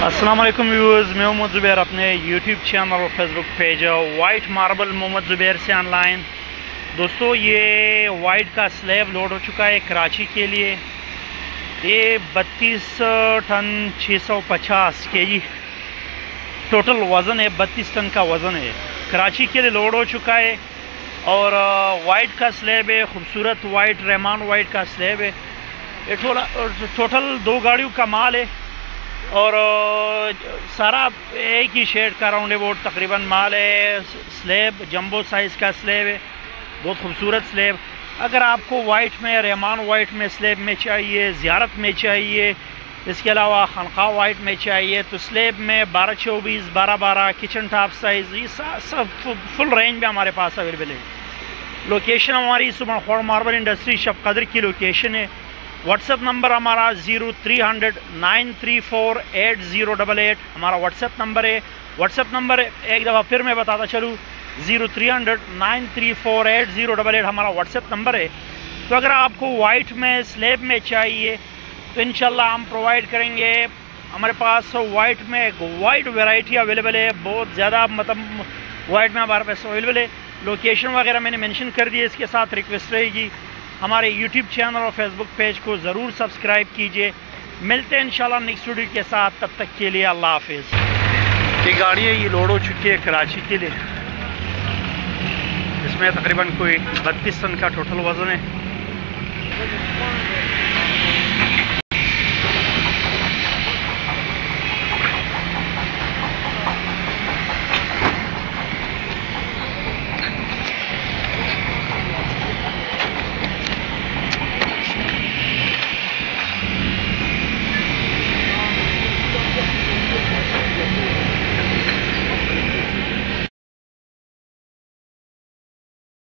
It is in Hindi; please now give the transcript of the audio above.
अस्सलाम वालेकुम व्यूअर्स, मैं मोहम्मद ज़ुबैर अपने यूट्यूब चैनल और Facebook page white marble Mohammad Zubair से ऑनलाइन। दोस्तों, ये वाइट का स्लैब लोड हो चुका है कराची के लिए। ये 32 टन 650 केजी टोटल वज़न है। 32 टन का वज़न है, कराची के लिए लोड हो चुका है। और वाइट का स्लैब है, खूबसूरत वाइट रहमान वाइट का स्लैब है। ये टोटल 2 गाड़ियों का माल है और सारा एक ही शेड का राउंड अबाउट तकरीबन माल है। स्लैब जंबो साइज़ का स्लैब है, बहुत खूबसूरत स्लैब। अगर आपको वाइट में, रहमान वाइट में स्लैब में चाहिए, ज़ियारत में चाहिए, इसके अलावा खनखा वाइट में चाहिए, तो स्लैब में 12-24, 12-12 किचन टॉप साइज़, ये सब फुल रेंज में हमारे पास अवेलेबल है। लोकेशन हमारी सुबह खोड़ मार्बल इंडस्ट्री शब कदर की लोकेशन है। व्हाट्सएप नंबर हमारा 0300 934 8088 हमारा व्हाट्सएप नंबर है। व्हाट्सएप नंबर एक दफ़ा फिर मैं बताता चलूँ, 0300 934 8088 हमारा व्हाट्सएप नंबर है। तो अगर आपको वाइट में स्लैब में चाहिए तो इंशाल्लाह हम प्रोवाइड करेंगे। हमारे पास वाइट में एक वाइट वैरायटी अवेलेबल है, बहुत ज़्यादा, मतलब वाइट में हमारे पास अवेलेबल है। लोकेशन वगैरह मैंने मेंशन कर दिया। इसके साथ रिक्वेस्ट रहेगी, हमारे यूट्यूब चैनल और फेसबुक पेज को ज़रूर सब्सक्राइब कीजिए। मिलते हैं इंशाल्लाह नेक्स्ट वीडियो के साथ, तब तक के लिए अल्लाह हाफिज़। ये गाड़ी है, ये लोड हो चुकी है कराची के लिए। इसमें तकरीबन कोई 32 टन का टोटल वज़न है।